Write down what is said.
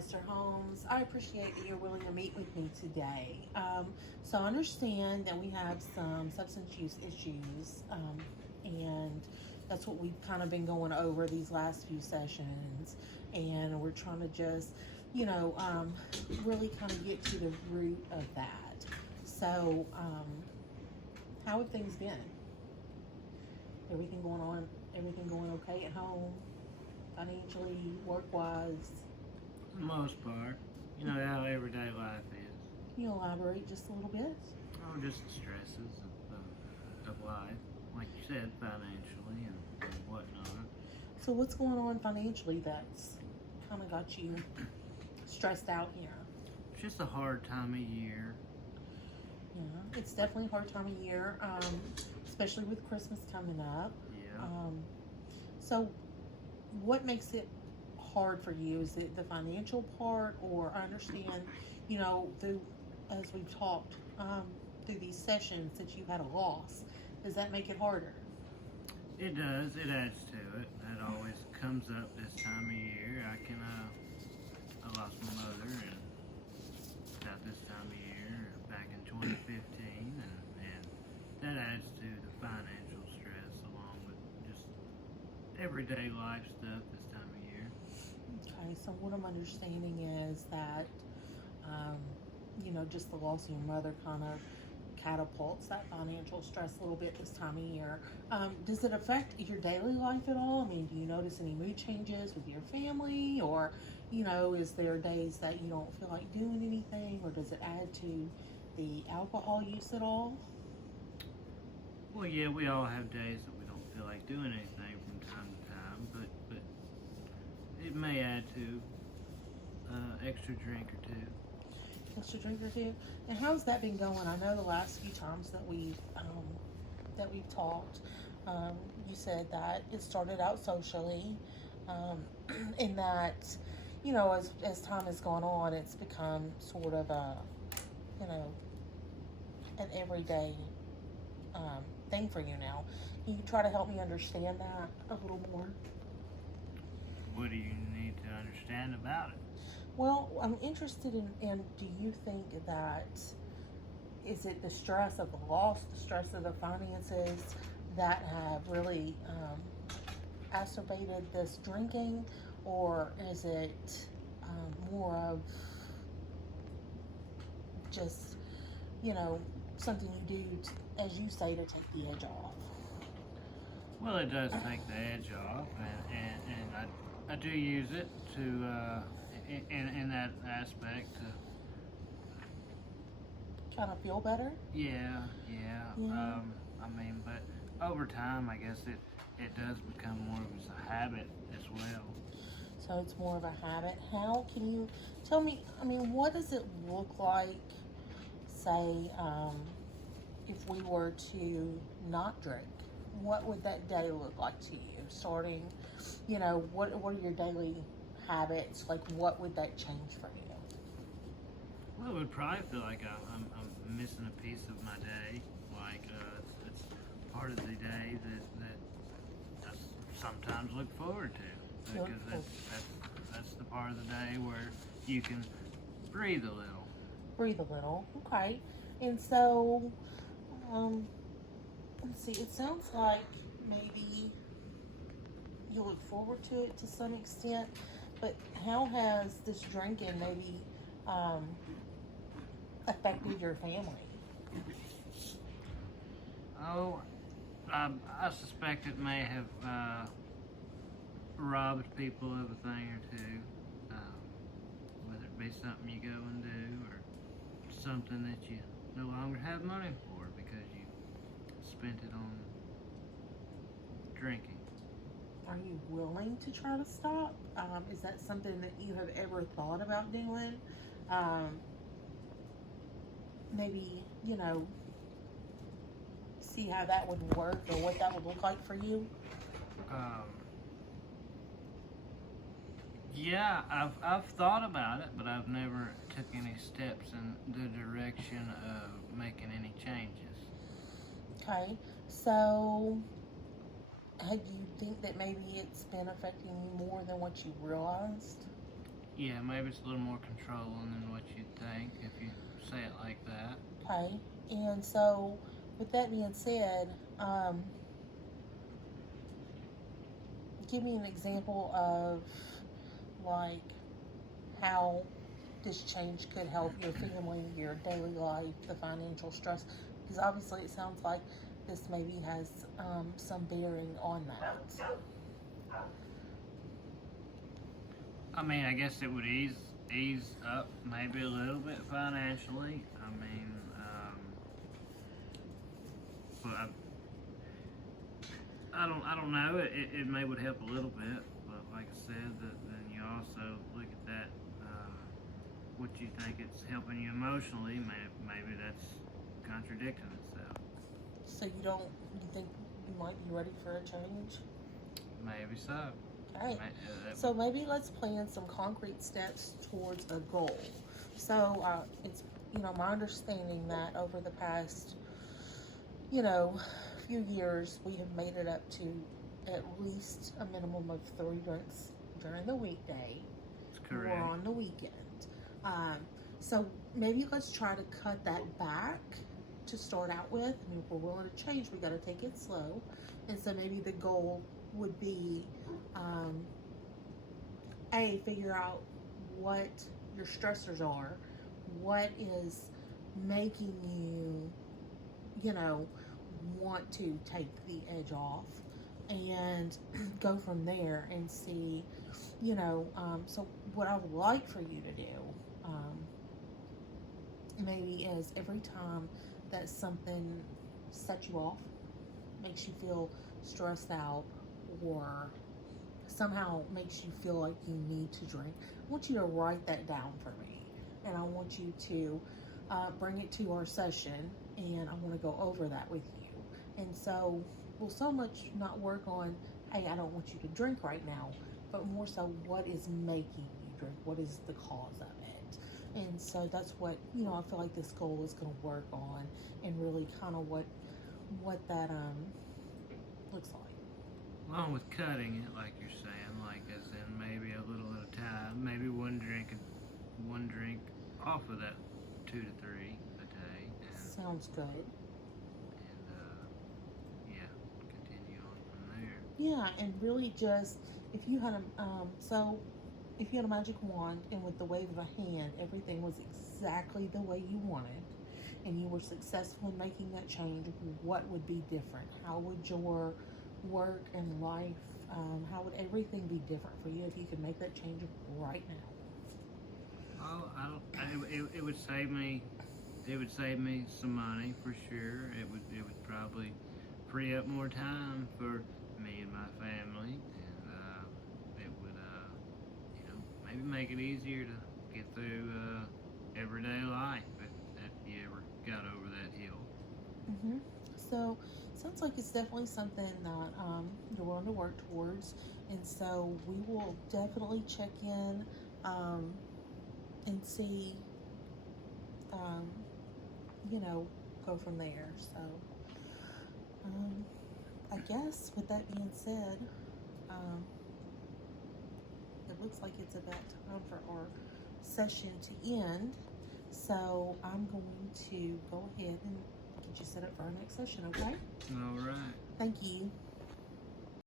Mr. Holmes. I appreciate that you're willing to meet with me today. So I understand that we have some substance use issues, and that's what we've kind of been going over these last few sessions. And we're trying to just, really kind of get to the root of that. So, how have things been? Everything going on? Everything going okay at home? Financially, work-wise? For the most part, you know how everyday life is. Can you elaborate just a little bit? Oh, just the stresses of life, like you said, financially and whatnot. So what's going on financially that's kind of got you stressed out here? It's just a hard time of year. Yeah, it's definitely a hard time of year, especially with Christmas coming up. Yeah. So what makes it hard for you? Is it the financial part, or I understand, through as we've talked through these sessions that you've had a loss. Does that make it harder? It does. It adds to it. That always comes up this time of year. I lost my mother and about this time of year back in 2015, and that adds to the financial stress along with just everyday life stuff this time of year. Okay, so what I'm understanding is that, just the loss of your mother kind of catapults that financial stress a little bit this time of year. Does it affect your daily life at all? I mean, do you notice any mood changes with your family, or, is there days that you don't feel like doing anything, or does it add to the alcohol use at all? Well, yeah, we all have days that we don't feel like doing anything from time to time, but it may add to extra drink or two. Extra drink or two. And how's that been going? I know the last few times that we've talked, you said that it started out socially, in that, as time has gone on, it's become sort of a, you know, an everyday thing for you now. Can you try to help me understand that a little more? What do you need to understand about it? Well, I'm interested in do you think that is it the stress of the loss, the stress of the finances that have really exacerbated this drinking, or is it more of just, you know, something you do, as you say, to take the edge off? Well, it does take the edge off, and I do use it to in that aspect to Kind of feel better? yeah. Yeah. I mean, but over time, I guess it does become more of a habit as well. So it's more of a habit. How can you tell me? I mean, what does it look like, say, if we were to not drink? What would that day look like to you? Starting, what are your daily habits? Like, what would that change for you? Well, it would probably feel like I'm missing a piece of my day. Like it's part of the day that I sometimes look forward to Look because for- that's the part of the day where you can breathe a little. Breathe a little. Okay. And so, um, let's see. It sounds like maybe you look forward to it to some extent, but how has this drinking maybe um, affected your family? Oh, I suspect it may have robbed people of a thing or two, whether it be something you go and do or something that you no longer have money for because you spent it on drinking. Are you willing to try to stop? Is that something that you have ever thought about doing? Um, Maybe, see how that would work or what that would look like for you? Um, yeah, I've thought about it, but I've never took any steps in the direction of making any changes. Okay, so do you think that maybe it's been affecting you more than what you realized? Yeah, maybe it's a little more controlling than what you'd think if you say it like that. Okay. And so, with that being said, give me an example of like how this change could help your family, your daily life, the financial stress. Because obviously, it sounds like this maybe has some bearing on that. I mean, I guess it would ease up maybe a little bit financially. I mean, but I don't know. It may would help a little bit, but like I said, then you also look at that. What you think it's helping you emotionally, maybe that's contradicting itself. So you think you might be ready for a change? Maybe so. Okay. So maybe let's plan some concrete steps towards a goal. So it's my understanding that over the past few years we have made it up to at least a minimum of 3 drinks during the weekday or correct. on the weekend. So maybe let's try to cut that back to start out with. I mean, if we're willing to change, we got to take it slow. And so maybe the goal would be figure out what your stressors are, what is making you, want to take the edge off, and go from there and see, so what I would like for you to do, maybe is every time that something sets you off, makes you feel stressed out, or somehow makes you feel like you need to drink, I want you to write that down for me. And I want you to bring it to our session, and I want to go over that with you. And so we'll so much not work on, hey, I don't want you to drink right now, but more so what is making you drink? What is the cause of it? And so that's what, I feel like this goal is going to work on, and really kind of what that looks like. Along with cutting it, like you're saying, like as in maybe a little at a time, maybe one drink off of that 2 to 3 a day. Sounds good. And continue on from there. Yeah, and really just if you had a magic wand, and with the wave of a hand, everything was exactly the way you wanted, and you were successful in making that change, what would be different? How would your work and life, how would everything be different for you if you could make that change right now? Oh, it would save me. It would save me some money for sure. It would probably free up more time for me and my family, and it would maybe make it easier to get through everyday life if you ever got over that hill. Mm-hmm. So sounds like it's definitely something that you're willing to work towards, and so we will definitely check in and see, go from there. So I guess with that being said, it looks like it's about time for our session to end. So I'm going to go ahead and get you set up for our next session, okay? All right. Thank you.